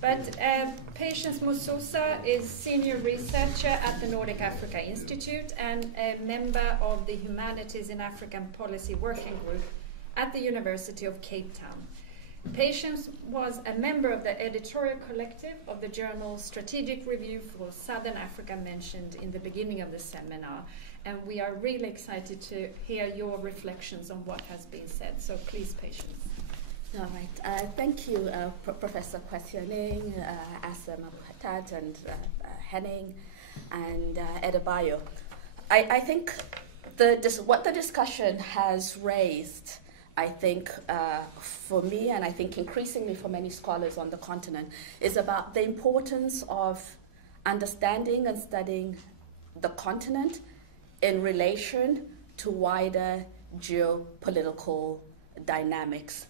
But Patience Mususa is senior researcher at the Nordic Africa Institute and a member of the Humanities in African Policy Working Group at the University of Cape Town. Patience was a member of the editorial collective of the journal Strategic Review for Southern Africa mentioned in the beginning of the seminar, and we are really excited to hear your reflections on what has been said. So please, Patience. All right. Thank you, Professor Kwesi Aning, Assem Abu Hatab, and Henning, and Adebayo. I think what the discussion has raised, I think, for me, and I think increasingly for many scholars on the continent, is about the importance of understanding and studying the continent in relation to wider geopolitical dynamics.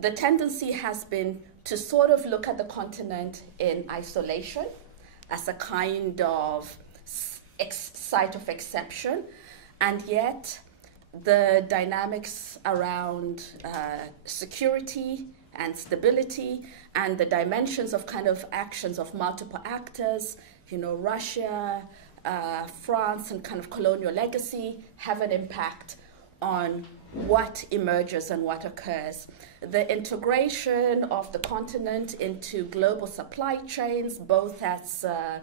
The tendency has been to sort of look at the continent in isolation as a kind of site of exception, and yet the dynamics around security and stability and the dimensions of kind of actions of multiple actors, Russia, France, and kind of colonial legacy have an impact on what emerges and what occurs. The integration of the continent into global supply chains, both as a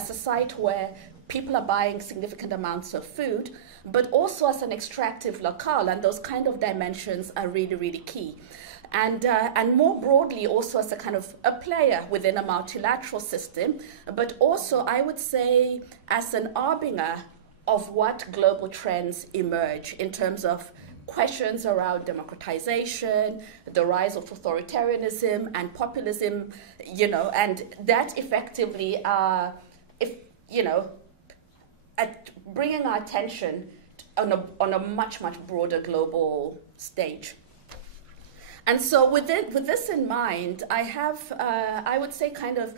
site where people are buying significant amounts of food, but also as an extractive locale, and those kind of dimensions are really, really key. And more broadly, also as a kind of a player within a multilateral system, but also, I would say, as an harbinger of what global trends emerge in terms of questions around democratization, the rise of authoritarianism and populism, and that effectively, at bringing our attention on a much, much broader global stage. And so with this in mind, I have, I would say, kind of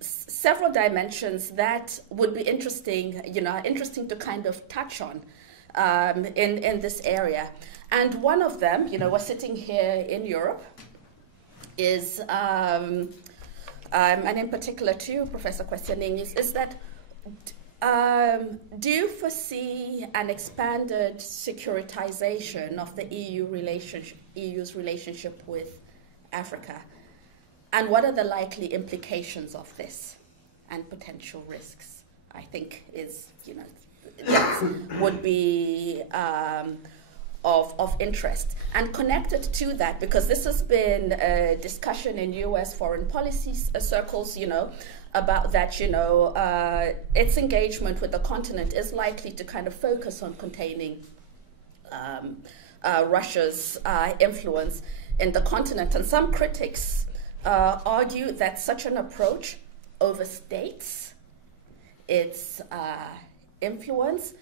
several dimensions that would be interesting, interesting to kind of touch on in this area. And one of them, we're sitting here in Europe, is, and in particular to Professor Kwesi Aning, is that do you foresee an expanded securitization of the EU's relationship with Africa? And what are the likely implications of this and potential risks? I think is, that would be of interest. And connected to that, because this has been a discussion in US foreign policy circles, about that, its engagement with the continent is likely to kind of focus on containing Russia's influence in the continent. And some critics argue that such an approach overstates its influence,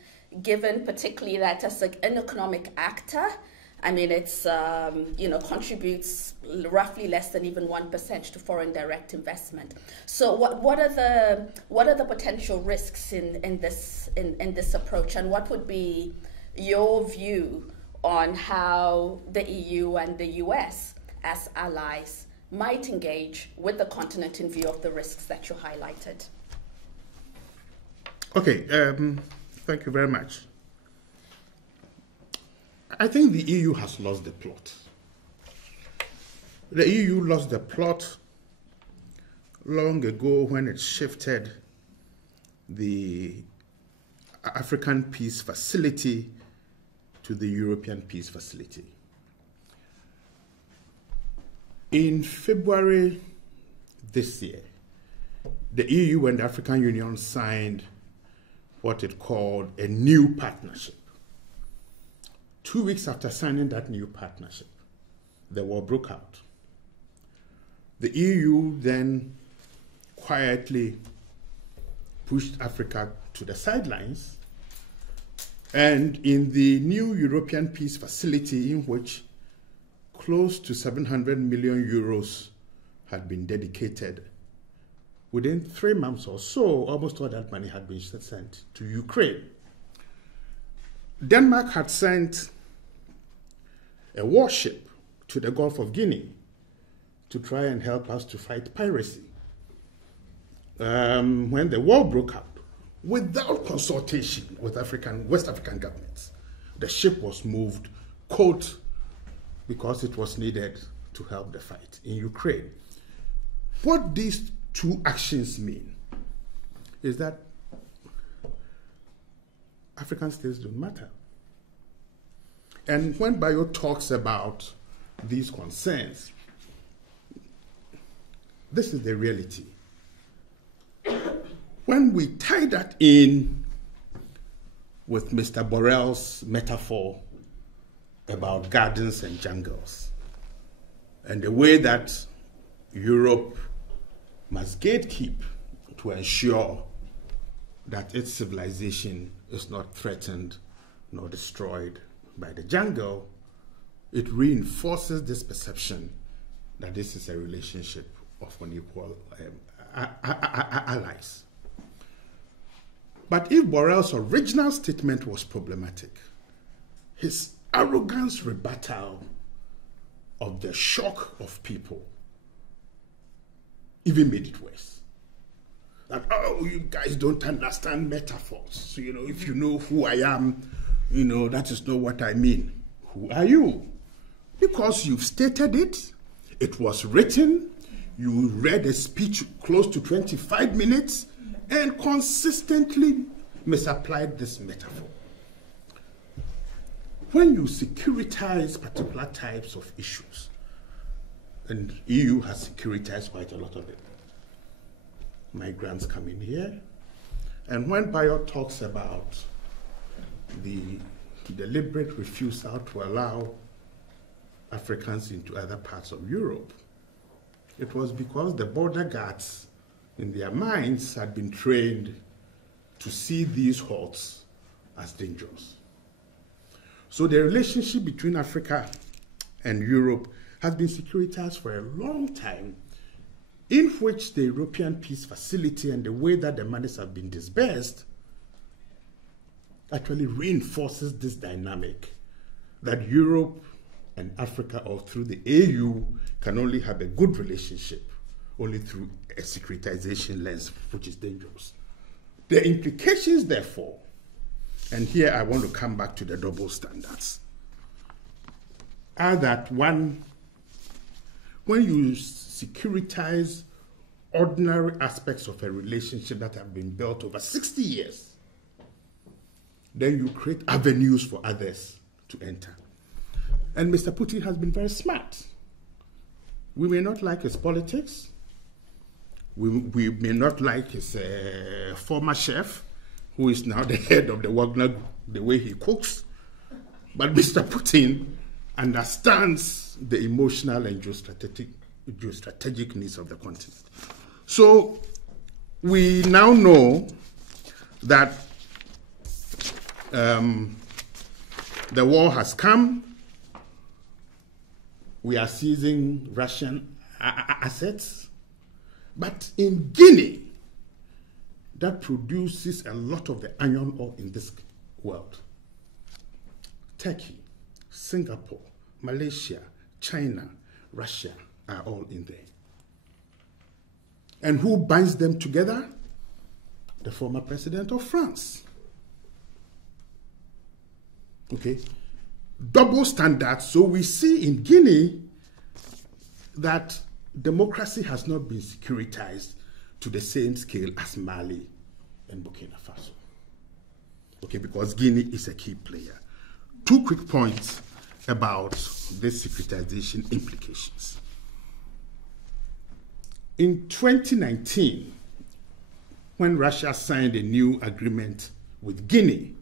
given particularly that as an economic actor, I mean, it's contributes roughly less than even 1% to foreign direct investment. So, what are the potential risks in this approach, and what would be your view on how the EU and the US as allies might engage with the continent in view of the risks that you highlighted? Okay, thank you very much. I think the EU has lost the plot. The EU lost the plot long ago when it shifted the African Peace Facility to the European Peace Facility. In February this year, the EU and the African Union signed what it called a new partnership. 2 weeks after signing that new partnership, the war broke out. The EU then quietly pushed Africa to the sidelines, and in the new European Peace Facility, in which close to 700 million euros had been dedicated, within 3 months or so, almost all that money had been sent to Ukraine. Denmark had sent a warship to the Gulf of Guinea to try and help us to fight piracy. When the war broke out, without consultation with West African governments, the ship was moved, quote, because it was needed to help the fight in Ukraine. What these two actions mean is that African states don't matter. And when Bayo talks about these concerns, this is the reality. When we tie that in with Mr. Borrell's metaphor about gardens and jungles, and the way that Europe must gatekeep to ensure that its civilization is not threatened nor destroyed by the jungle, it reinforces this perception that this is a relationship of unequal allies. But if Borrell's original statement was problematic, his arrogance rebuttal of the shock of people even made it worse. That, oh, you guys don't understand metaphors. So, if you know who I am, that is not what I mean. Who are you? Because you've stated it, it was written, you read a speech close to 25 minutes, and consistently misapplied this metaphor. When you securitize particular types of issues, and EU has securitized quite a lot of it, migrants come in here, and when Bayo talks about the deliberate refusal to allow Africans into other parts of Europe, it was because the border guards in their minds had been trained to see these hordes as dangerous. So the relationship between Africa and Europe has been securitized for a long time, in which the European Peace Facility and the way that the monies have been disbursed actually reinforces this dynamic that Europe and Africa, or through the AU, can only have a good relationship only through a securitization lens, which is dangerous. The implications, therefore, and here I want to come back to the double standards, are that one, when you securitize ordinary aspects of a relationship that have been built over 60 years, then you create avenues for others to enter. And Mr. Putin has been very smart. We may not like his politics. We may not like his former chef, who is now the head of the Wagner, the way he cooks. But Mr. Putin understands the emotional and geostrategic needs of the continent. So we now know that the war has come. We are seizing Russian assets. But in Guinea, that produces a lot of the iron ore in this world. Turkey, Singapore, Malaysia, China, Russia are all in there. And who binds them together? The former president of France. Okay? Double standards. So we see in Guinea that democracy has not been securitized to the same scale as Mali and Burkina Faso. Okay, because Guinea is a key player. Two quick points about this securitization implications. In 2019, when Russia signed a new agreement with Guinea,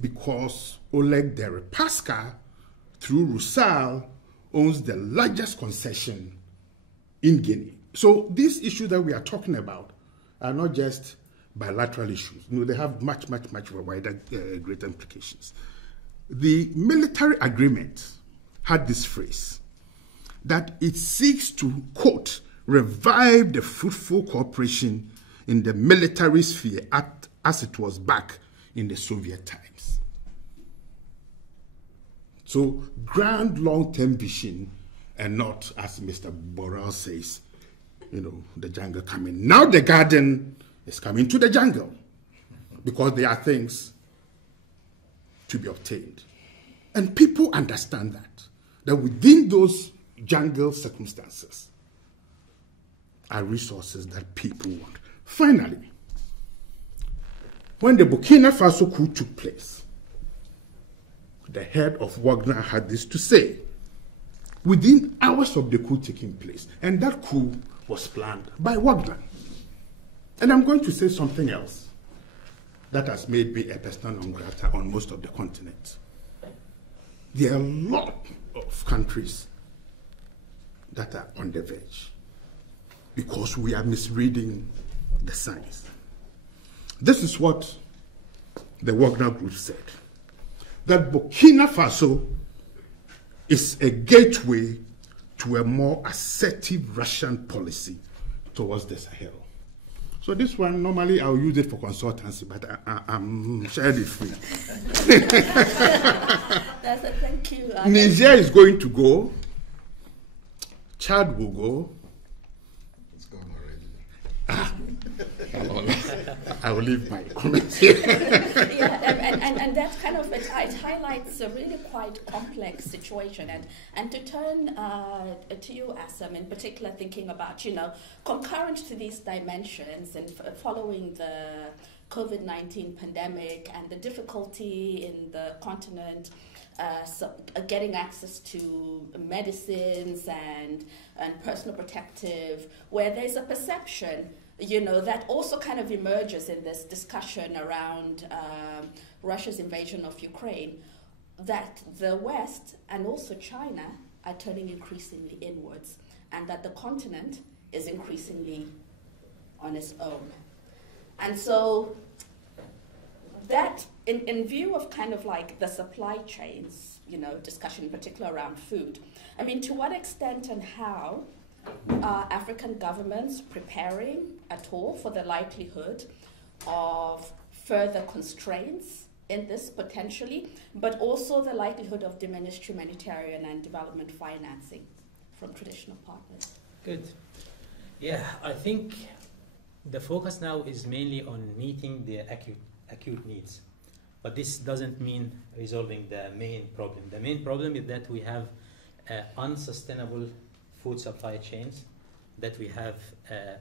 because Oleg Deripaska, through Rusal, owns the largest concession in Guinea. So these issues that we are talking about are not just bilateral issues. They have much wider, greater implications. The military agreement had this phrase, that it seeks to, quote, revive the fruitful cooperation in the military sphere as it was back in the Soviet times. So grand long-term vision and not, as Mr. Borrell says, the jungle coming. Now the garden is coming to the jungle because there are things to be obtained. And people understand that within those jungle circumstances are resources that people want. Finally, when the Burkina Faso coup took place, the head of Wagner had this to say within hours of the coup taking place, and that coup was planned by Wagner. And I'm going to say something else that has made me a persona non grata on most of the continent. There are a lot of countries that are on the verge because we are misreading the signs. This is what the Wagner Group said, that Burkina Faso is a gateway to a more assertive Russian policy towards the Sahel. So this one, normally I'll use it for consultancy, but I'm sharing it free. That's a thank you. Niger is going to go. Chad will go. It's gone already. I will leave my comments here. And that kind of, it highlights a really quite complex situation. And to turn to you, Assem, in particular, thinking about, concurrent to these dimensions and following the COVID-19 pandemic and the difficulty in the continent getting access to medicines and personal protective, where there's a perception that also kind of emerges in this discussion around Russia's invasion of Ukraine, that the West and also China are turning increasingly inwards, and that the continent is increasingly on its own. And so that, in view of kind of like the supply chains, discussion in particular around food, I mean, to what extent and how are African governments preparing at all for the likelihood of further constraints in this potentially, but also the likelihood of diminished humanitarian and development financing from traditional partners? Good. Yeah, I think the focus now is mainly on meeting the acute needs. But this doesn't mean resolving the main problem. The main problem is that we have unsustainable food supply chains, that we have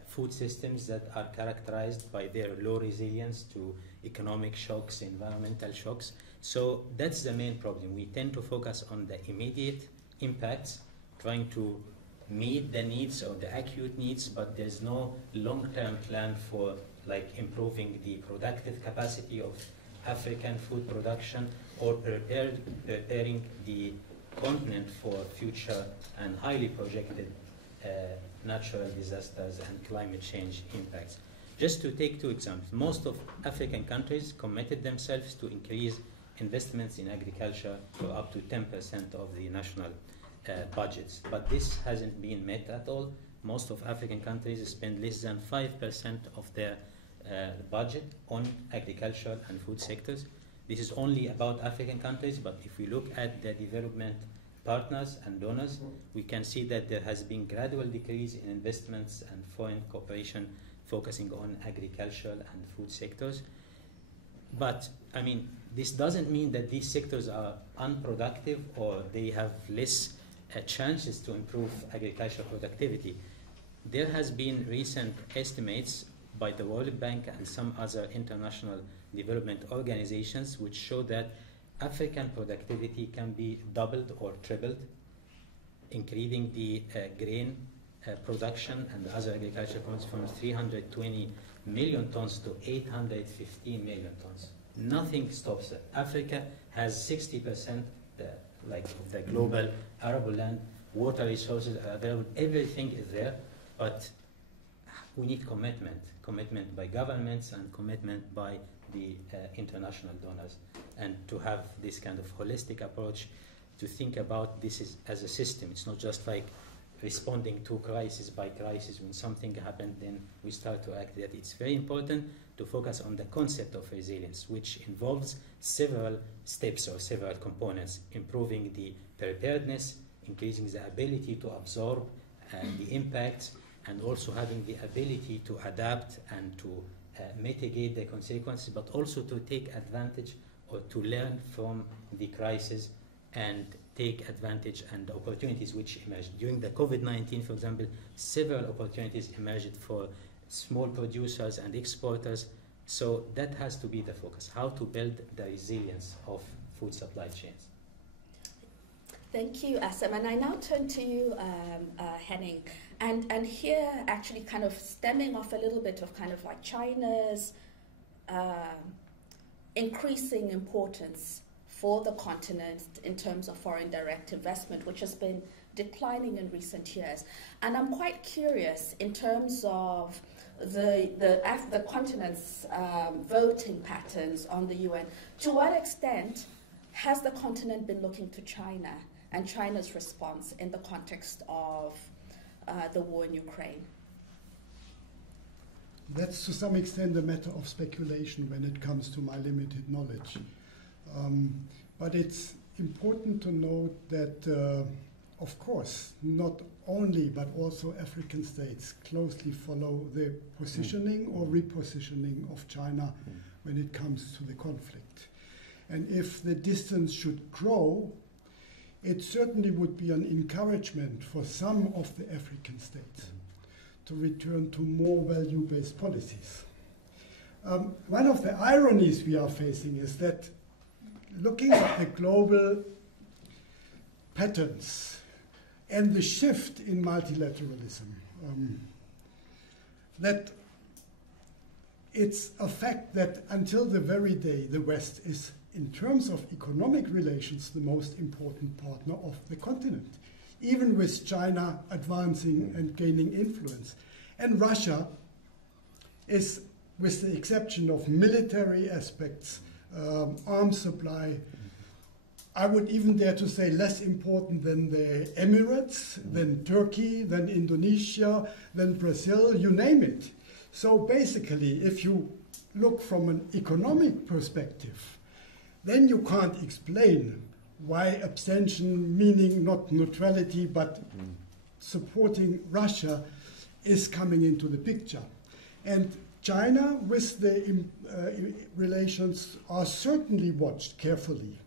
food systems that are characterized by their low resilience to economic shocks, environmental shocks. So that's the main problem. We tend to focus on the immediate impacts, trying to meet the needs or the acute needs, but there's no long-term plan for improving the productive capacity of African food production or preparing the continent for future and highly projected natural disasters and climate change impacts. Just to take two examples, most of African countries committed themselves to increase investments in agriculture to up to 10% of the national budgets. But this hasn't been met at all. Most of African countries spend less than 5% of their budget on agriculture and food sectors. This is only about African countries, but if we look at the development partners and donors, we can see that there has been gradual decrease in investments and foreign cooperation focusing on agricultural and food sectors. But, I mean, this doesn't mean that these sectors are unproductive or they have less chances to improve agricultural productivity. There has been recent estimates by the World Bank and some other international development organizations which show that African productivity can be doubled or tripled, increasing the grain production and other agricultural products from 320 million tons to 815 million tons. Nothing stops it. Africa has 60% of the global arable land, water resources are available, everything is there, but we need commitment by governments and commitment by the international donors, and to have this kind of holistic approach to think about this as a system. It's not just like responding to crisis by crisis. When something happens, then we start to act. That it's very important to focus on the concept of resilience, which involves several steps or several components: improving the preparedness, increasing the ability to absorb the impacts, and also having the ability to adapt and to mitigate the consequences, but also to take advantage or to learn from the crisis and take advantage and the opportunities which emerged. During the COVID-19, for example, several opportunities emerged for small producers and exporters. So that has to be the focus, how to build the resilience of food supply chains. Thank you, Assem. And I now turn to you, Henning. And here, actually kind of stemming off a little bit of kind of like China's increasing importance for the continent in terms of foreign direct investment, which has been declining in recent years. And I'm quite curious in terms of the continent's voting patterns on the UN. To what extent has the continent been looking to China and China's response in the context of the war in Ukraine? That's to some extent a matter of speculation when it comes to my limited knowledge. But it's important to note that, of course, not only but also African states closely follow the positioning or repositioning of China when it comes to the conflict. And if the distance should grow, it certainly would be an encouragement for some of the African states to return to more value-based policies. One of the ironies we are facing is that looking at the global patterns and the shift in multilateralism, that it's a fact that until the very day the West is, in terms of economic relations, the most important partner of the continent, even with China advancing and gaining influence. And Russia is, with the exception of military aspects, arms supply, I would even dare to say less important than the Emirates, than Turkey, than Indonesia, than Brazil, you name it. So basically, if you look from an economic perspective, then you can't explain why abstention, meaning not neutrality, but supporting Russia, is coming into the picture. And China, with the relations, are certainly watched carefully.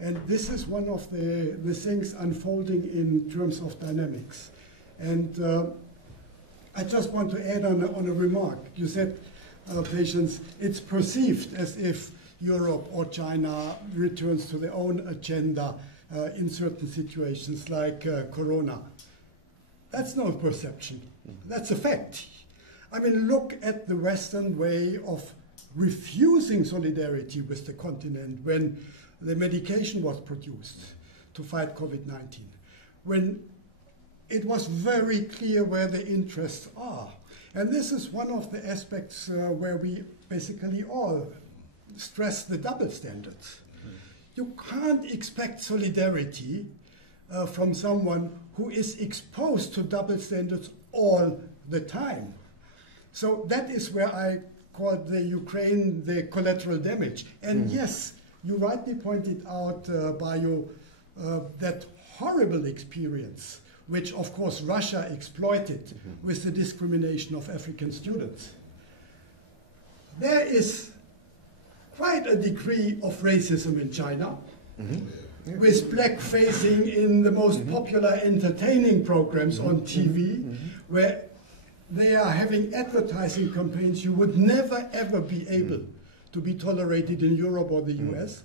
And this is one of the things unfolding in terms of dynamics. And I just want to add on a remark. You said, Patience, it's perceived as if Europe or China returns to their own agenda in certain situations like Corona. That's not a perception. That's a fact. I mean, look at the Western way of refusing solidarity with the continent when the medication was produced to fight COVID-19, when it was very clear where the interests are. And this is one of the aspects where we basically all stress the double standards. You can't expect solidarity from someone who is exposed to double standards all the time. So that is where I call the Ukraine the collateral damage. And yes, you rightly pointed out, Bayo, that horrible experience, which of course Russia exploited with the discrimination of African students. There is quite a degree of racism in China, with blackfacing in the most popular entertaining programs on TV, where they are having advertising campaigns you would never ever be able to be tolerated in Europe or the US.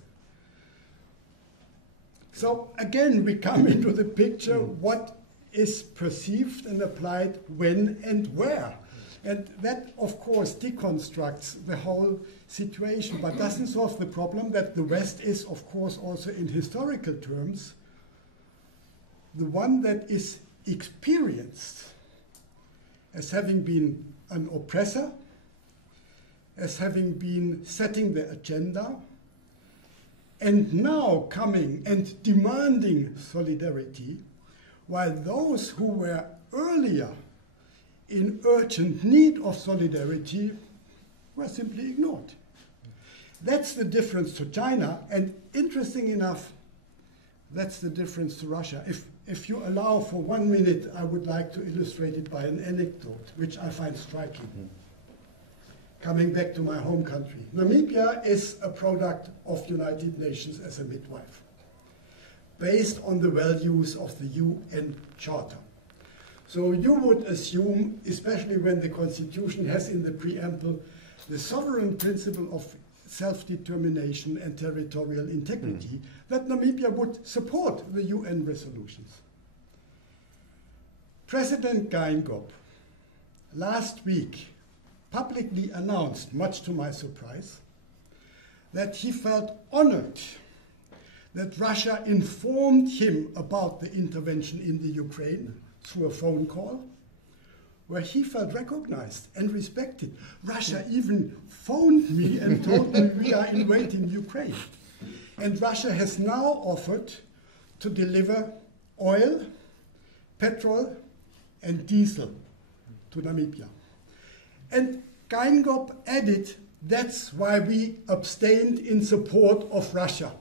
So again, we come into the picture, what is perceived and applied when and where. And that, of course, deconstructs the whole situation, but doesn't solve the problem that the West is, of course, also in historical terms, the one that is experienced as having been an oppressor, as having been setting the agenda, and now coming and demanding solidarity, while those who were earlier in urgent need of solidarity were simply ignored. That's the difference to China, and interesting enough, that's the difference to Russia. If if you allow for 1 minute, I would like to illustrate it by an anecdote, which I find striking. Coming back to my home country. Namibia is a product of United Nations as a midwife, based on the values of the UN Charter. So you would assume, especially when the Constitution has in the preamble the sovereign principle of self-determination and territorial integrity, that Namibia would support the UN resolutions. President Geingob last week publicly announced, much to my surprise, that he felt honored that Russia informed him about the intervention in the Ukraine through a phone call, where he felt recognized and respected. Russia even phoned me and told me we are invading Ukraine. And Russia has now offered to deliver oil, petrol, and diesel to Namibia. And Geingob added, that's why we abstained in support of Russia.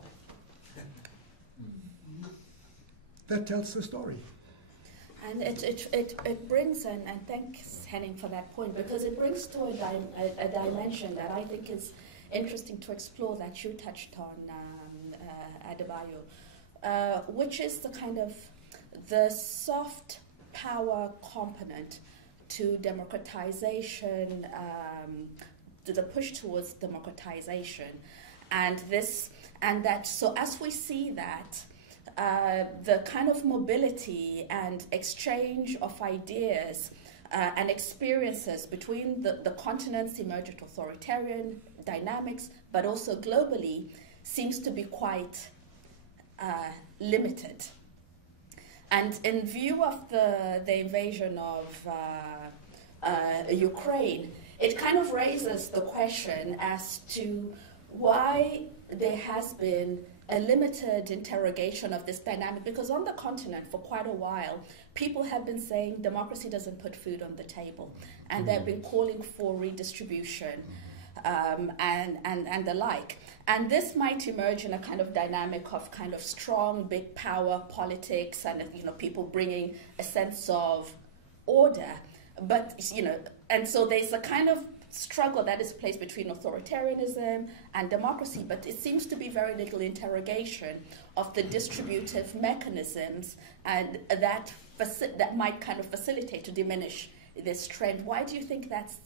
That tells the story. And it brings, and thanks Henning for that point, because it brings to a dimension that I think is interesting to explore, that you touched on, Adebayo, which is the kind of the soft power component to democratization, to the push towards democratization, so as we see that, the kind of mobility and exchange of ideas and experiences between the continent's emergent authoritarian dynamics, but also globally, seems to be quite limited. And in view of the invasion of Ukraine, it kind of raises the question as to why there has been a limited interrogation of this dynamic, because on the continent for quite a while, people have been saying democracy doesn't put food on the table, and they've been calling for redistribution and the like. And this might emerge in a kind of dynamic of kind of strong big power politics, and people bringing a sense of order. But and so there's a kind of struggle that is placed between authoritarianism and democracy, but it seems to be very little interrogation of the distributive mechanisms, and that might kind of facilitate to diminish this trend. Why do you think that's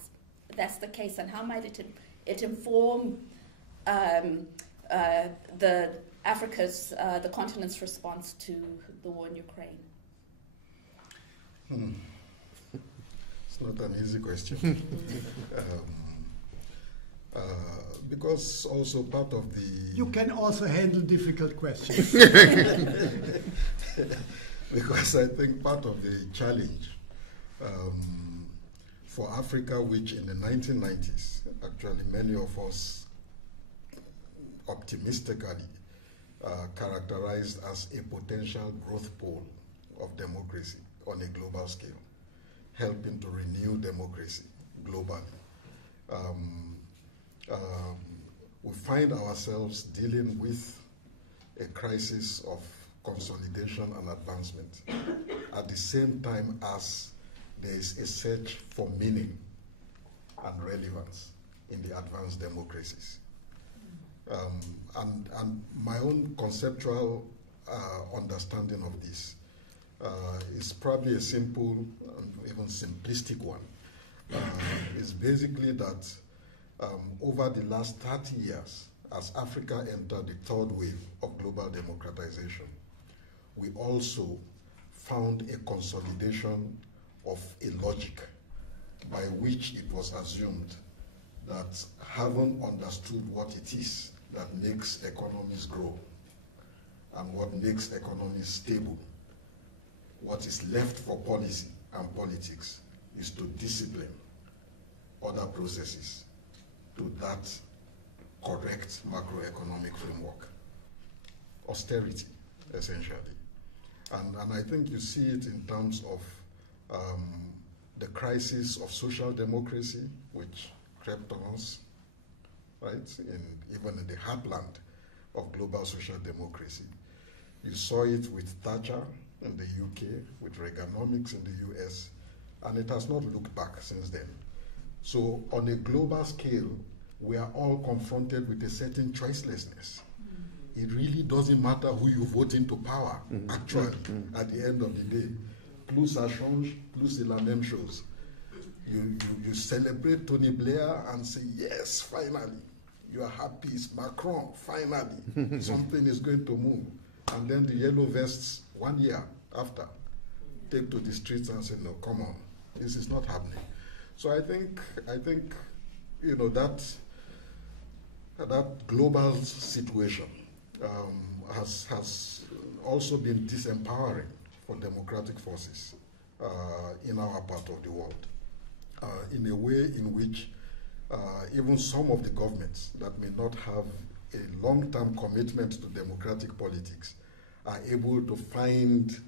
the case, and how might it inform the continent's response to the war in Ukraine? It's not an easy question. Because also part of the... You can also handle difficult questions. Because I think part of the challenge for Africa, which in the 1990s, actually many of us optimistically characterized as a potential growth pole of democracy on a global scale, helping to renew democracy globally. We find ourselves dealing with a crisis of consolidation and advancement at the same time as there is a search for meaning and relevance in the advanced democracies. And my own conceptual understanding of this is probably a simple and even simplistic one. It's basically that over the last 30 years, as Africa entered the third wave of global democratization, we also found a consolidation of a logic by which it was assumed that having understood what it is that makes economies grow and what makes economies stable, what is left for policy and politics is to discipline other processes to that correct macroeconomic framework. Austerity, essentially. And I think you see it in terms of the crisis of social democracy, which crept on us, right? Even in the heartland of global social democracy. You saw it with Thatcher in the UK, with Reaganomics in the US, and it has not looked back since then. So on a global scale, we are all confronted with a certain choicelessness. It really doesn't matter who you vote into power, actually, at the end of the day. Plus ça change, plus c'est la même chose. You celebrate Tony Blair and say, yes, finally, you are happy, it's Macron, finally, something is going to move. And then the yellow vests, 1 year after, take to the streets and say, no, come on, this is not happening. So I think you know, that global situation has also been disempowering for democratic forces in our part of the world, in a way in which even some of the governments that may not have a long-term commitment to democratic politics are able to find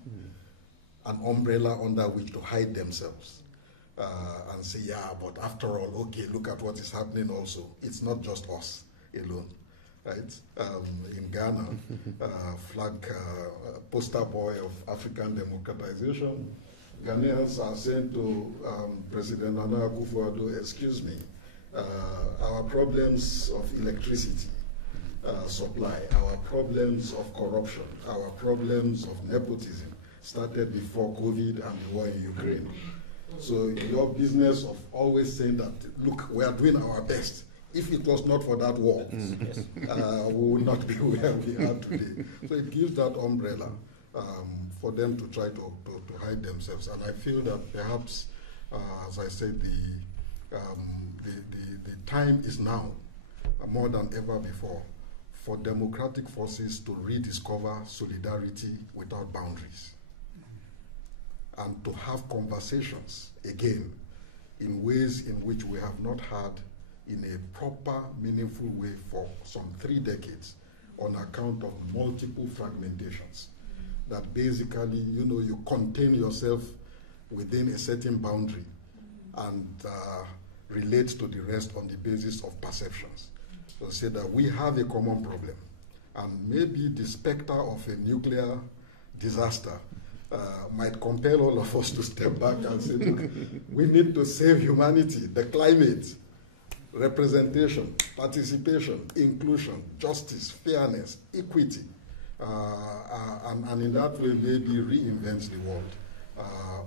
an umbrella under which to hide themselves and say, yeah, but after all, okay, look at what is happening also. It's not just us alone, right? In Ghana, poster boy of African democratization, Ghanaians are saying to President Nana Akufo-Addo, excuse me, our problems of electricity supply, our problems of corruption, our problems of nepotism started before COVID and the war in Ukraine. So your business of always saying that, look, we are doing our best. If it was not for that war, we would not be where we are today. So it gives that umbrella for them to try to hide themselves. And I feel that perhaps, as I said, the time is now, more than ever before, for democratic forces to rediscover solidarity without boundaries and to have conversations again in ways in which we have not had in a proper, meaningful way for some 3 decades on account of multiple fragmentations. That basically, you know, you contain yourself within a certain boundary and relate to the rest on the basis of perceptions. So say that we have a common problem, and maybe the specter of a nuclear disaster might compel all of us to step back and say, look, we need to save humanity, the climate, representation, participation, inclusion, justice, fairness, equity, and in that way maybe reinvent the world,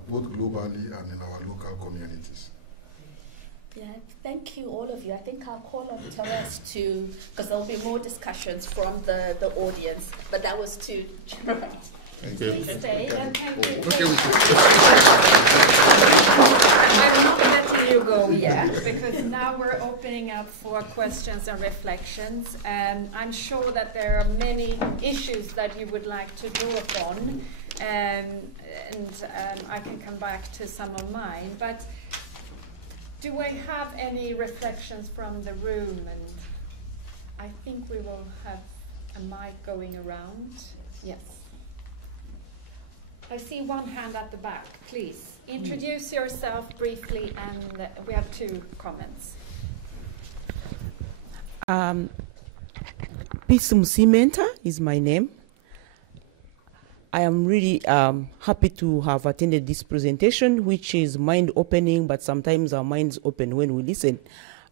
both globally and in our local communities. Yeah, thank you, all of you. I think I'll call on Therese to, because there'll be more discussions from the audience, but that was to generate. Thank you. Please stay, and thank you. Okay, I'm not letting you go yet, because now we're opening up for questions and reflections. I'm sure that there are many issues that you would like to draw upon, and I can come back to some of mine. But do I have any reflections from the room? And I think we will have a mic going around. Yes. I see one hand at the back. Please introduce yourself briefly, and we have 2 comments. Peace Musimenta is my name. I am really happy to have attended this presentation, which is mind-opening, but sometimes our minds open when we listen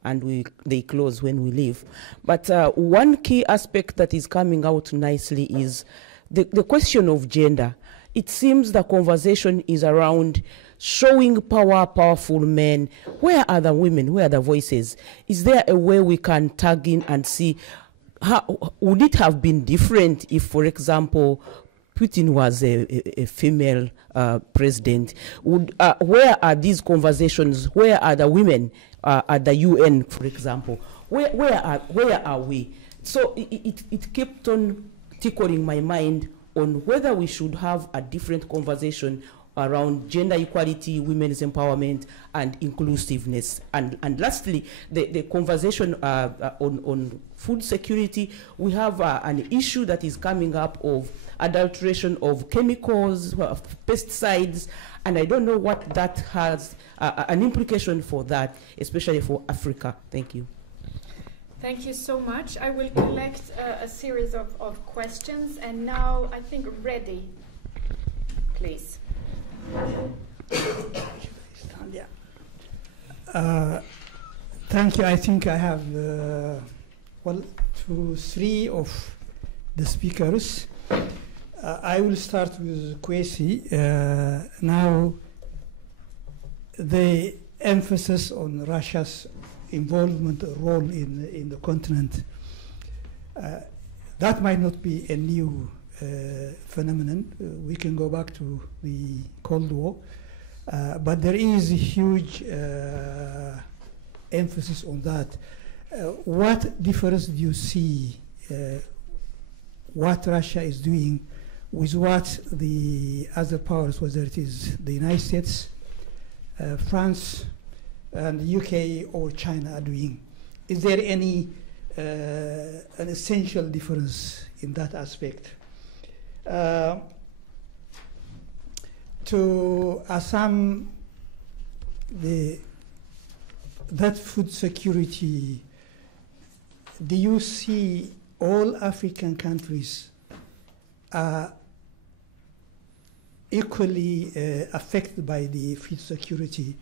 and they close when we leave. But one key aspect that is coming out nicely is the question of gender. It seems the conversation is around showing powerful men. Where are the women? Where are the voices? Is there a way we can tag in and see how would it have been different if, for example, Putin was a female president? Where are these conversations? Where are the women at the UN, for example? Where are we? So it kept on tickling my mind on whether we should have a different conversation around gender equality, women's empowerment, and inclusiveness. And lastly, the conversation on food security. We have an issue that is coming up of adulteration of chemicals, pesticides, and I don't know what that has an implication for that, especially for Africa. Thank you. Thank you so much. I will collect a series of questions, and now I think ready. please. Thank you. I think I have 1, 2, 3 of the speakers. I will start with Kwesi. Now, the emphasis on Russia's involvement or role in the continent, that might not be a new phenomenon. We can go back to the Cold War, but there is a huge emphasis on that. What difference do you see what Russia is doing with what the other powers, whether it is the United States, France, and the UK or China are doing? Is there any an essential difference in that aspect? To Assam, that food security, do you see all African countries are equally affected by the food security?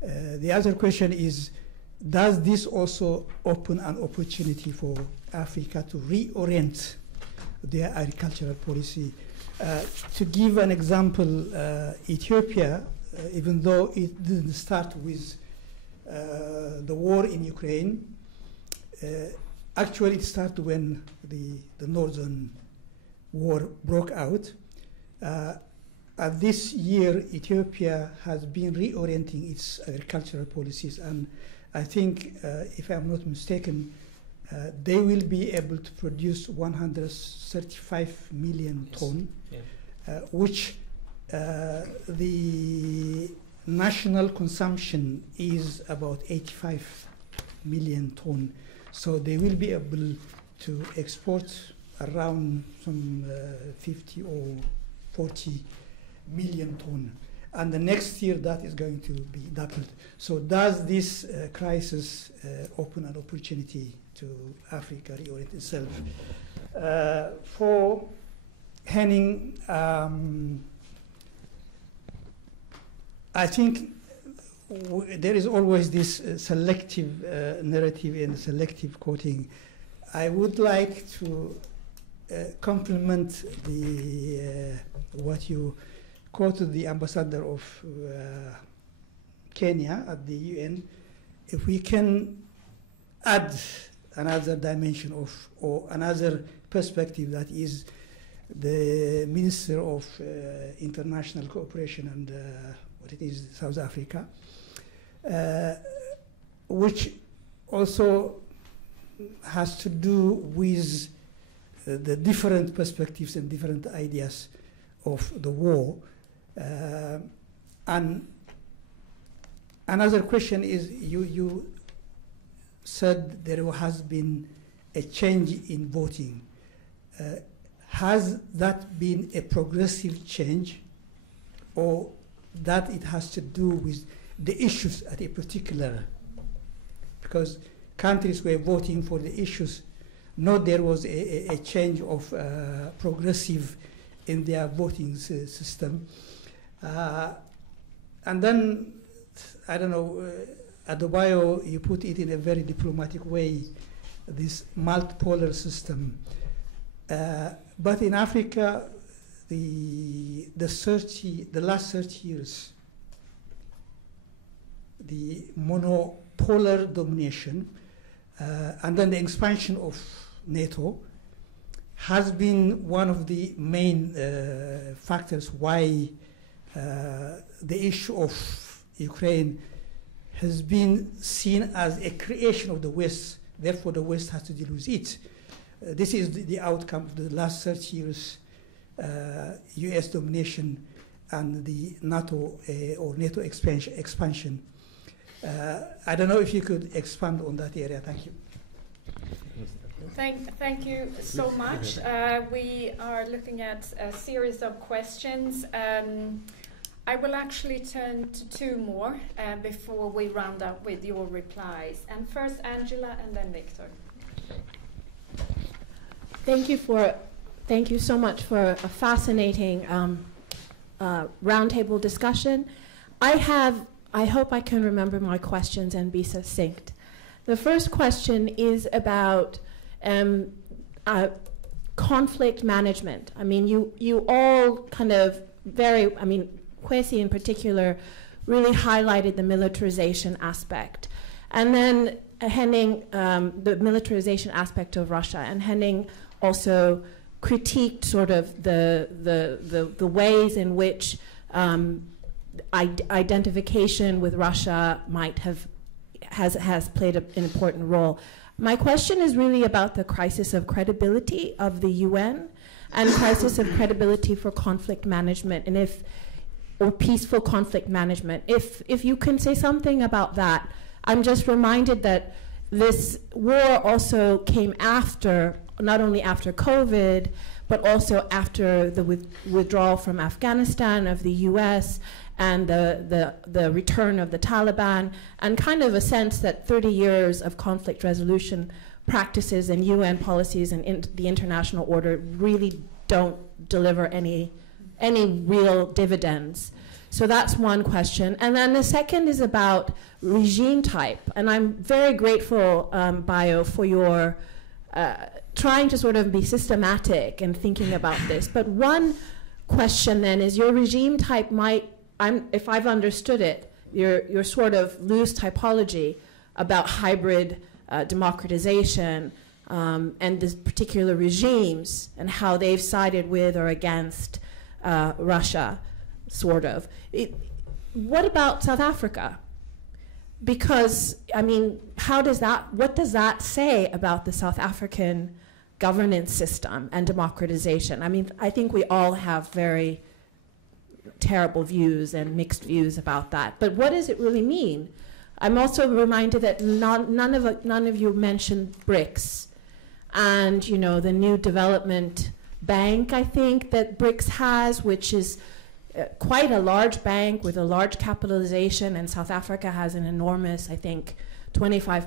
The other question is, does this also open an opportunity for Africa to reorient their agricultural policy? To give an example, Ethiopia, even though it didn't start with the war in Ukraine, actually it started when the Northern War broke out. And this year, Ethiopia has been reorienting its agricultural policies, and I think, if I'm not mistaken, they will be able to produce 135 million ton, which the national consumption is about 85 million ton. So they will be able to export around some 50 or 40 million ton. And the next year that is going to be doubled. So does this crisis open an opportunity to Africa reorient itself? For Henning, I think there is always this selective narrative and selective quoting. I would like to compliment what you quoted the ambassador of Kenya at the UN. If we can add another dimension or another perspective, that is the Minister of International Cooperation and what it is, South Africa, which also has to do with the different perspectives and different ideas of the war. And another question is, you said there has been a change in voting. Has that been a progressive change, or that it has to do with the issues at a particular? Because countries were voting for the issues, not there was a change of progressive in their voting system. And then, I don't know, Adebayo, you put it in a very diplomatic way, this multipolar system. But in Africa, the last 30 years, the monopolar domination and then the expansion of NATO has been one of the main factors why the issue of Ukraine has been seen as a creation of the West. Therefore, the West has to deal with it. This is the outcome of the last 30 years US domination and the NATO or NATO expansion. I don't know if you could expand on that area. Thank you. Thank you so much. We are looking at a series of questions. I will actually turn to two more before we round up with your replies. And first Angela and then Victor. Thank you so much for a fascinating roundtable discussion. I hope I can remember my questions and be succinct. The first question is about conflict management. I mean, you all kind of Kwesi in particular really highlighted the militarization aspect. And then Henning, the militarization aspect of Russia, and Henning also critiqued sort of the ways in which identification with Russia has played an important role. My question is really about the crisis of credibility of the UN and crisis of credibility for conflict management, and or peaceful conflict management. If you can say something about that. I'm just reminded that this war also came after, not only after COVID, but also after the withdrawal from Afghanistan of the US and the return of the Taliban, and kind of a sense that 30 years of conflict resolution practices and UN policies and the international order really don't deliver any real dividends. So that's one question. And then the second is about regime type. And I'm very grateful, Bayo, for your trying to sort of be systematic and thinking about this. But one question then is your regime type might, if I've understood it, your sort of loose typology about hybrid democratization and the particular regimes and how they've sided with or against Russia. Sort of. What about South Africa? Because, I mean, what does that say about the South African governance system and democratization? I mean, I think we all have very terrible views and mixed views about that. But what does it really mean? I'm also reminded that none of you mentioned BRICS and, the new development bank, I think, that BRICS has, which is quite a large bank with a large capitalization, and South Africa has an enormous, I think, 25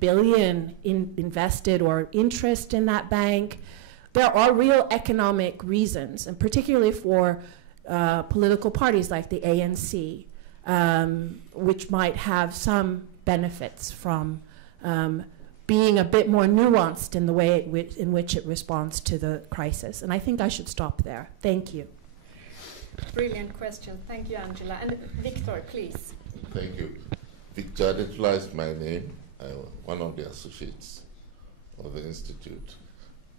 billion invested or interest in that bank. There are real economic reasons, and particularly for political parties like the ANC, which might have some benefits from being a bit more nuanced in the way in which it responds to the crisis. And I think I should stop there. Thank you. Brilliant question. Thank you, Angela. And Victor, please. Thank you. Victor Adetula is my name. I'm one of the associates of the Institute.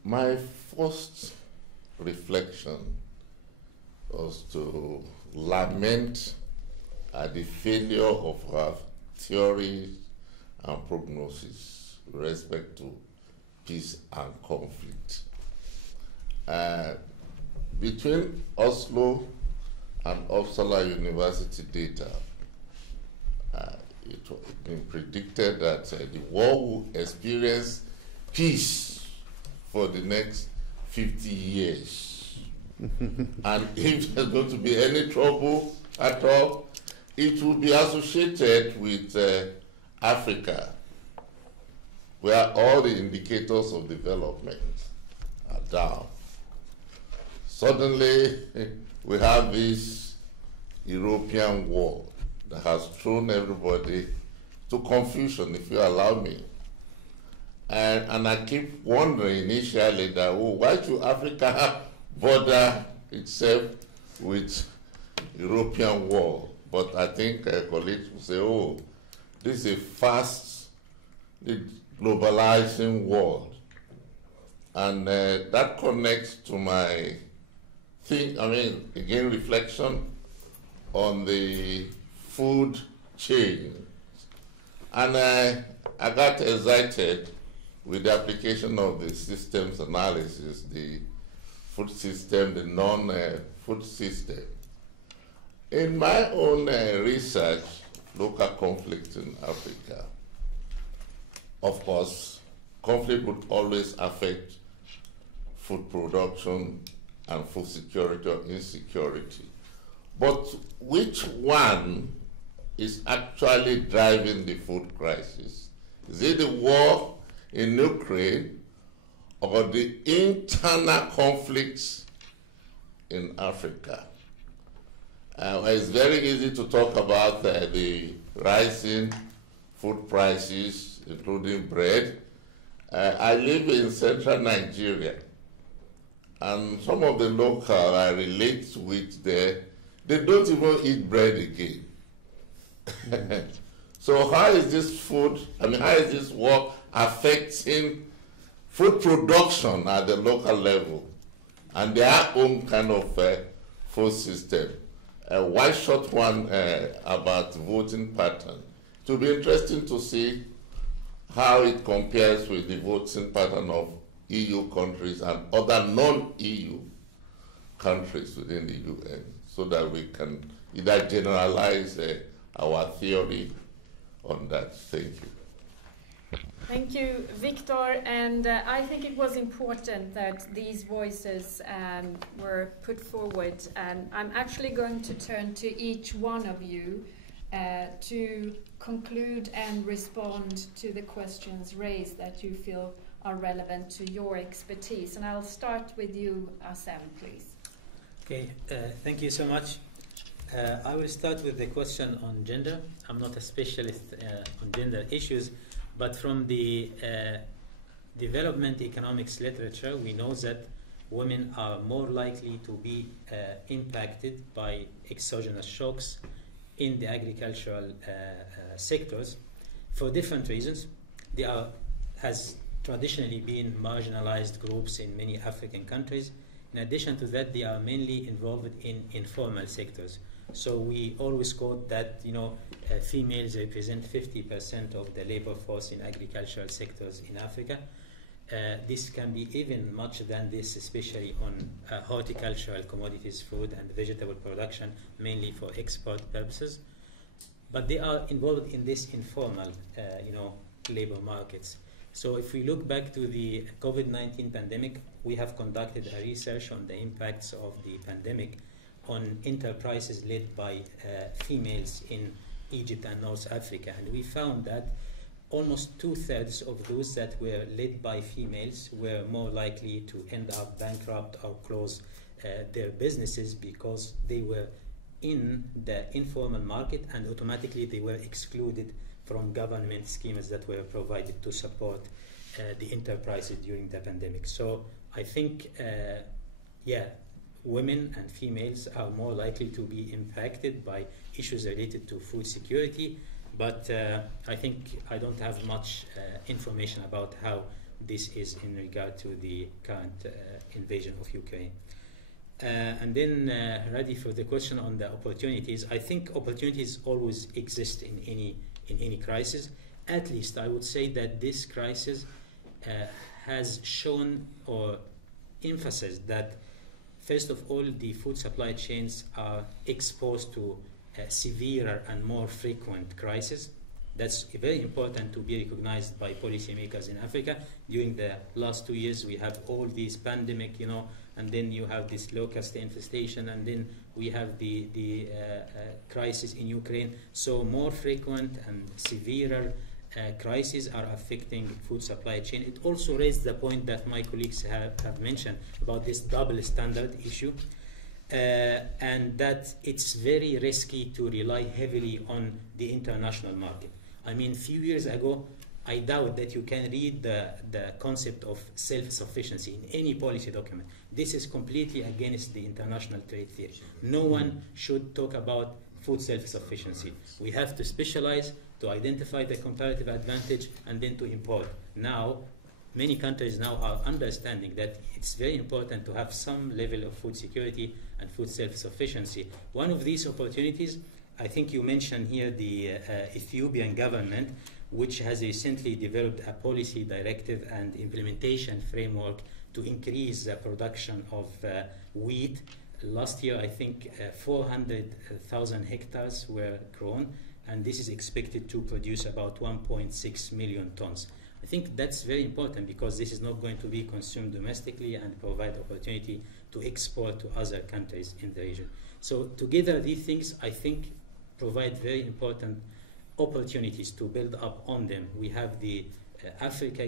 My first reflection was to lament at the failure of our theories and prognosis with respect to peace and conflict. Between Oslo and Uppsala University data, it had been predicted that the world will experience peace for the next 50 years. And if there's going to be any trouble at all, it will be associated with Africa, where all the indicators of development are down. Suddenly, we have this European war that has thrown everybody to confusion, if you allow me. And I keep wondering initially that, why should Africa bother itself with European war? But I think colleagues will say, this is a fast globalizing world. And that connects to my again, reflection on the food chain. And I got excited with the application of the systems analysis, the food system, the non-food system. In my own research, local conflict in Africa, of course, conflict would always affect food production and food security or insecurity. But which one is actually driving the food crisis? Is it the war in Ukraine or the internal conflicts in Africa? It's very easy to talk about the rising food prices, including bread. I live in central Nigeria, and some of the local I relate with there, they don't even eat bread again. So how is this food, how is this war affecting food production at the local level and their own kind of food system? One short one about voting pattern. It will be interesting to see how it compares with the voting pattern of EU countries and other non-EU countries within the UN, so that we can either generalize our theory on that. Thank you. Thank you, Victor. And I think it was important that these voices were put forward. And I'm actually going to turn to each one of you to conclude and respond to the questions raised that you feel are relevant to your expertise. And I'll start with you, Assem, please. Okay, thank you so much. I will start with the question on gender. I'm not a specialist on gender issues, but from the development economics literature, we know that women are more likely to be impacted by exogenous shocks in the agricultural sectors for different reasons. They has traditionally been marginalized groups in many African countries. In addition to that, they are mainly involved in informal sectors. So we always quote that, females represent 50% of the labor force in agricultural sectors in Africa. This can be even much than this, especially on horticultural commodities, food and vegetable production, mainly for export purposes. But they are involved in this informal, labor markets. So if we look back to the COVID-19 pandemic, we have conducted a research on the impacts of the pandemic on enterprises led by females in Egypt and North Africa. And we found that almost 2/3 of those that were led by females were more likely to end up bankrupt or close their businesses because they were in the informal market and automatically they were excluded from government schemes that were provided to support the enterprises during the pandemic. So I think, women and females are more likely to be impacted by issues related to food security, but I think I don't have much information about how this is in regard to the current invasion of Ukraine. And then, ready for the question on the opportunities. I think opportunities always exist in any crisis. At least I would say that this crisis has shown or emphasized that, first of all, the food supply chains are exposed to severer and more frequent crises. That's very important to be recognized by policymakers in Africa. During the last 2 years, we have all these pandemic, and then you have this locust infestation, and then we have the crisis in Ukraine. So more frequent and severer crises are affecting food supply chain. It also raised the point that my colleagues have mentioned about this double standard issue, and that it's very risky to rely heavily on the international market. I mean, a few years ago, I doubt that you can read the concept of self-sufficiency in any policy document. This is completely against the international trade theory. No one should talk about food self-sufficiency. We have to specialize, to identify the comparative advantage, and then to import. Now, many countries now are understanding that it's very important to have some level of food security and food self-sufficiency. One of these opportunities, I think you mentioned here the Ethiopian government, which has recently developed a policy directive and implementation framework to increase the production of wheat. Last year, I think 400,000 hectares were grown, and this is expected to produce about 1.6 million tons. I think that's very important because this is not going to be consumed domestically and provide opportunity to export to other countries in the region. So together, these things, I think, provide very important opportunities to build up on them. We have the Africa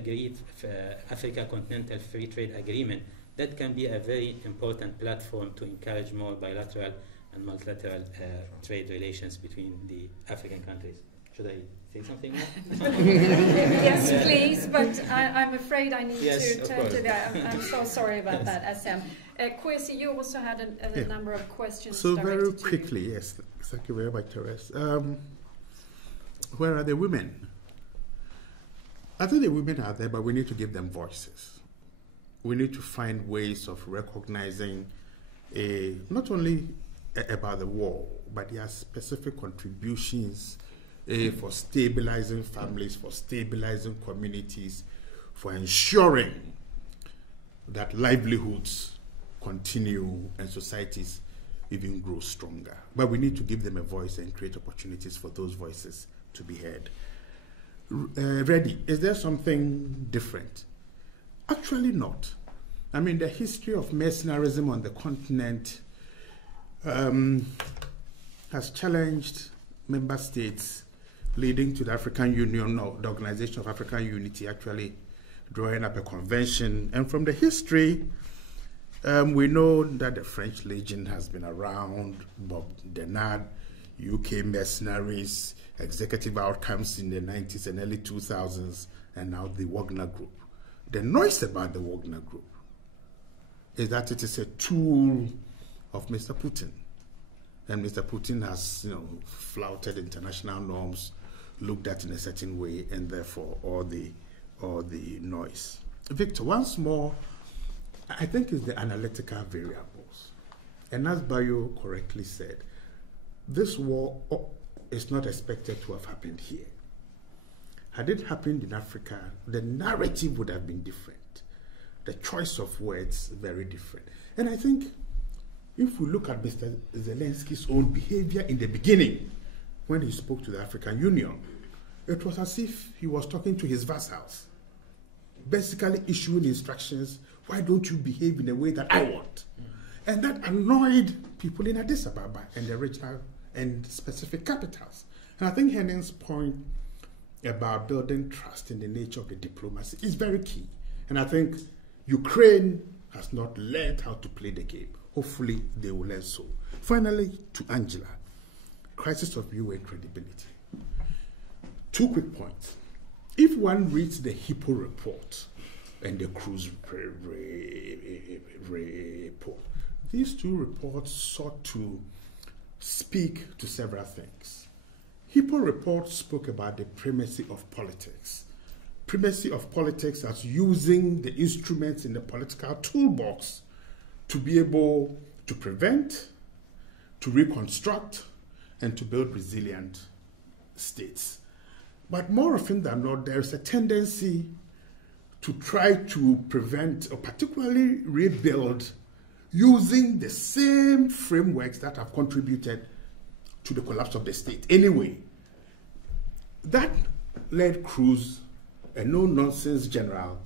Continental Free Trade Agreement. That can be a very important platform to encourage more bilateral and multilateral trade relations between the African countries. Should I say something more? Yes, please, but I'm afraid I need to turn to that. I'm so sorry about that, Assem. Kwesi, you also had a number of questions. So very quickly, yes, thank you very much, Therese. Where are the women? I think the women are there, but we need to give them voices. We need to find ways of recognizing not only about the war, but their specific contributions for stabilizing families, for stabilizing communities, for ensuring that livelihoods continue and societies even grow stronger. But we need to give them a voice and create opportunities for those voices to be heard. Reddy, is there something different? Actually not. I mean, the history of mercenarism on the continent has challenged member states, leading to the African Union, or the Organization of African Unity, actually drawing up a convention. And from the history, we know that the French Legion has been around, Bob Denard, UK mercenaries, executive outcomes in the 90s and early 2000s, and now the Wagner Group. The noise about the Wagner Group is that it is a tool of Mr. Putin. And Mr. Putin has, flouted international norms, looked at in a certain way, and therefore all the noise. Victor, once more, I think it's the analytical variables. And as Bayo correctly said, this war is not expected to have happened here. Had it happened in Africa, the narrative would have been different. The choice of words, very different. And I think if we look at Mr. Zelensky's own behavior in the beginning, when he spoke to the African Union, it was as if he was talking to his vassals, basically issuing instructions, why don't you behave in a way that I want? And that annoyed people in Addis Ababa and the regional and specific capitals. And I think Henning's point about building trust in the nature of the diplomacy is very key. And I think Ukraine has not learned how to play the game. Hopefully they will learn so. Finally, to Angela, crisis of UN credibility. 2 quick points. If one reads the Hippo report and the Cruz report, these 2 reports sought to speak to several things. Hippo report spoke about the primacy of politics. Primacy of politics as using the instruments in the political toolbox to be able to prevent, to reconstruct, and to build resilient states. But more often than not, there is a tendency to try to prevent or particularly rebuild using the same frameworks that have contributed to the collapse of the state. Anyway, that led Cruz, a no-nonsense general,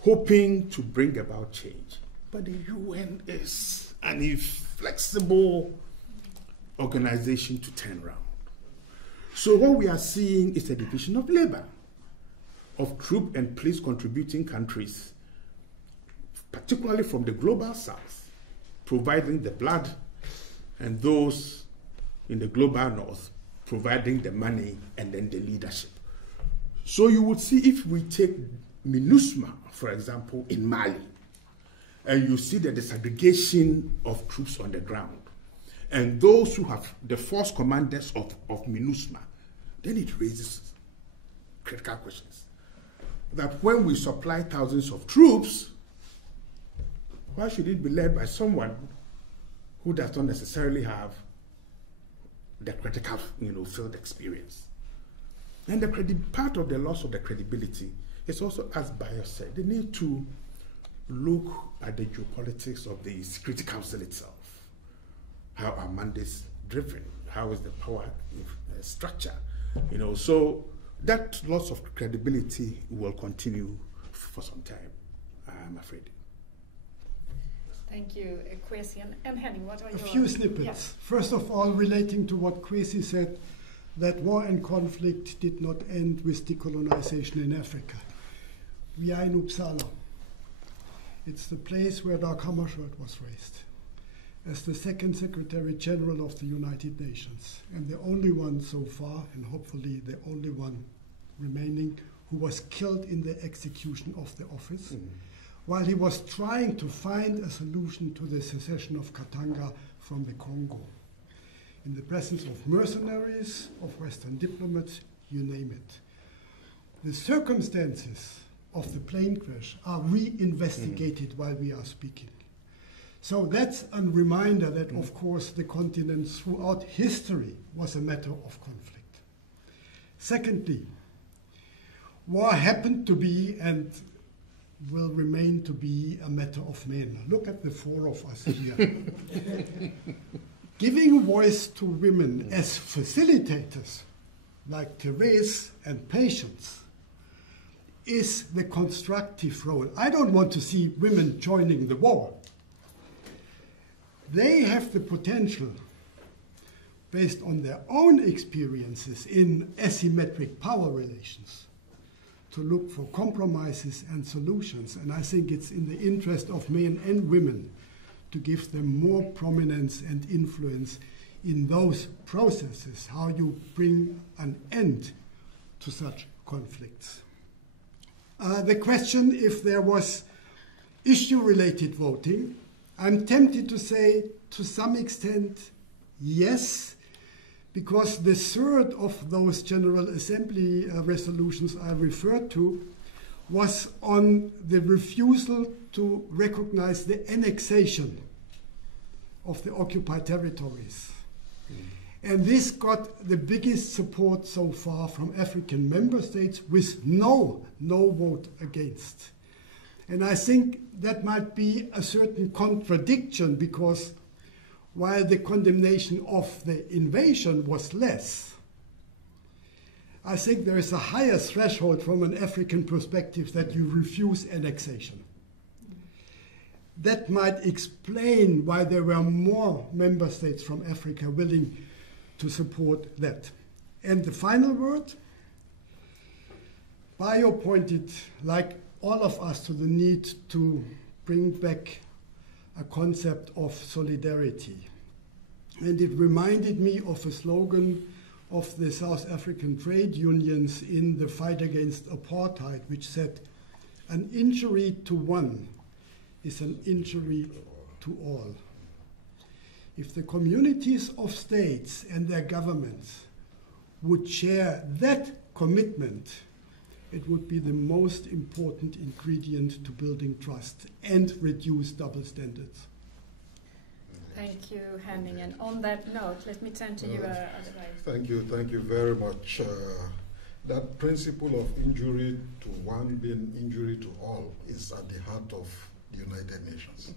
hoping to bring about change. But the UN is an inflexible organization to turn around. So what we are seeing is a division of labor, of troop and police contributing countries, particularly from the global south, providing the blood, and those in the global north providing the money and then the leadership. So you would see, if we take MINUSMA, for example, in Mali, and you see the disaggregation of troops on the ground, and those who have the force commanders of MINUSMA, then it raises critical questions. That when we supply thousands of troops, why should it be led by someone who does not necessarily have the critical, field experience? And part of the loss of the credibility is also, as Bayo said, they need to look at the geopolitics of the Security Council itself. How are mandates driven? How is the power structure? So that loss of credibility will continue for some time, I'm afraid. Thank you, Kwesi. And Henning, what are your... A few snippets. Yeah. First of all, relating to what Kwesi said, that war and conflict did not end with decolonization in Africa. We are in Uppsala. It's the place where Dag Hammarskjöld was raised. as the second Secretary General of the United Nations, and the only one so far, and hopefully the only one remaining, who was killed in the execution of the office, while he was trying to find a solution to the secession of Katanga from the Congo. In the presence of mercenaries, of Western diplomats, you name it. The circumstances of the plane crash are re-investigated while we are speaking. So that's a reminder that, of course, the continent throughout history was a matter of conflict. Secondly, war happened to be and will remain to be a matter of men. Look at the four of us here. Giving voice to women as facilitators, like Therese and Patience, is the constructive role. I don't want to see women joining the war. They have the potential, based on their own experiences in asymmetric power relations, to look for compromises and solutions. And I think it's in the interest of men and women to give them more prominence and influence in those processes, how you bring an end to such conflicts. The question if there was issue-related voting, I'm tempted to say to some extent yes, because the third of those General Assembly resolutions I referred to was on the refusal to recognize the annexation of the occupied territories. And this got the biggest support so far from African member states with no vote against. And I think that might be a certain contradiction, because while the condemnation of the invasion was less, I think there is a higher threshold from an African perspective that you refuse annexation. That might explain why there were more member states from Africa willing to support that. And the final word, Bayo pointed, like all of us, to the need to bring back a concept of solidarity. And it reminded me of a slogan of the South African trade unions in the fight against apartheid, which said, "An injury to one is an injury to all." If the communities of states and their governments would share that commitment, it would be the most important ingredient to building trust and reduce double standards. Thank you, Henning. And on that note, let me turn to you, Adebayo. Thank you very much. That principle of injury to one being injury to all is at the heart of the United Nations.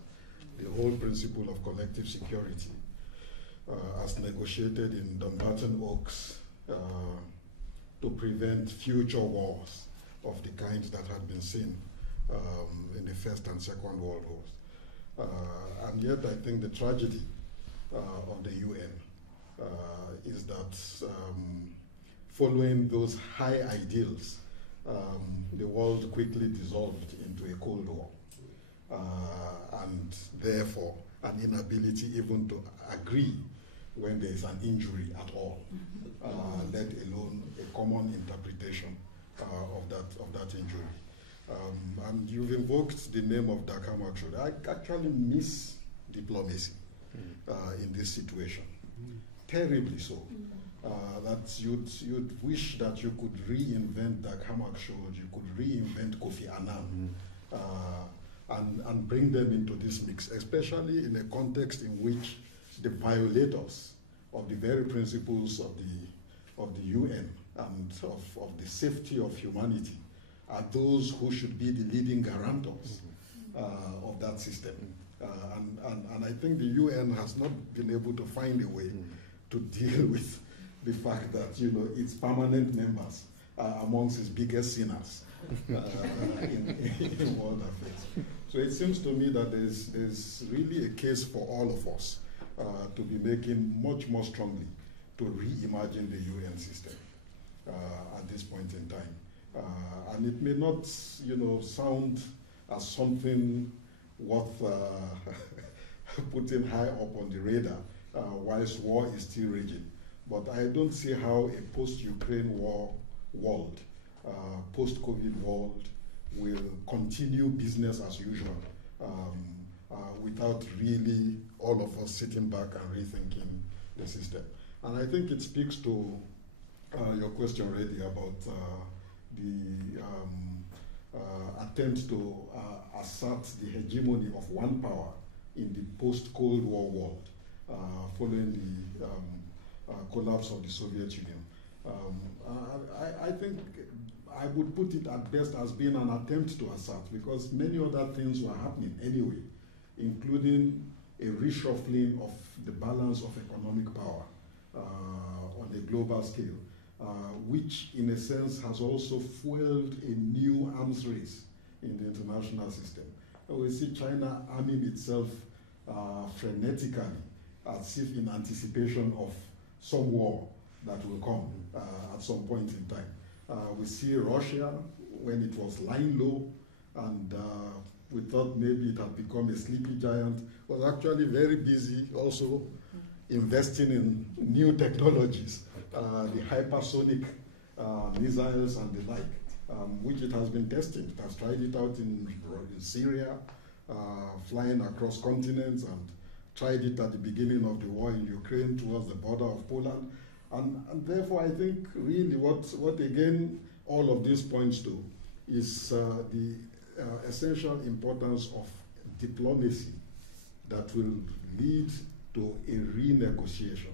The whole principle of collective security, as negotiated in Dumbarton Oaks, to prevent future wars of the kind that had been seen in the First and Second World Wars. And yet I think the tragedy of the UN is that following those high ideals, the world quickly dissolved into a Cold War. And therefore an inability even to agree when there is an injury at all, let alone a common interpretation of that injury. And you've invoked the name of Dakar Marshall. I actually miss diplomacy in this situation, terribly so. That you'd wish that you could reinvent Dakar Marshall, you could reinvent Kwesi Aning, and bring them into this mix, especially in a context in which the violators of the very principles of the UN and of the safety of humanity are those who should be the leading guarantors of that system. And I think the UN has not been able to find a way to deal with the fact that its permanent members are amongst its biggest sinners in world affairs. So it seems to me that there's really a case for all of us to be making much more strongly to reimagine the UN system at this point in time. And it may not, sound as something worth putting high up on the radar whilst war is still raging. But I don't see how a post-Ukraine war world, post-COVID world, will continue business as usual without really all of us sitting back and rethinking the system. And I think it speaks to your question already about the attempt to assert the hegemony of one power in the post-Cold War world following the collapse of the Soviet Union. I think I would put it at best as being an attempt to assert, because many other things were happening anyway, including a reshuffling of the balance of economic power on a global scale, which in a sense has also fueled a new arms race in the international system. We see China arming itself frenetically, as if in anticipation of some war that will come at some point in time. We see Russia, when it was lying low and we thought maybe it had become a sleepy giant, was actually very busy also investing in new technologies, the hypersonic missiles and the like, which it has been testing. It has tried it out in Syria, flying across continents, and tried it at the beginning of the war in Ukraine towards the border of Poland. And therefore, I think really what again all of this points to is the essential importance of diplomacy that will lead to a renegotiation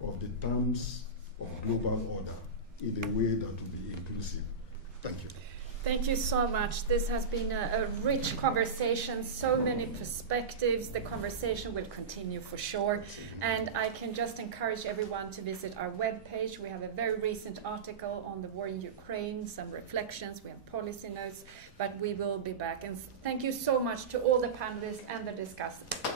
of the terms of global order in a way that will be inclusive. Thank you. Thank you so much. This has been a rich conversation, so many perspectives. The conversation will continue for sure. And I can just encourage everyone to visit our webpage. We have a very recent article on the war in Ukraine, some reflections, we have policy notes, but we will be back. And thank you so much to all the panelists and the discussants.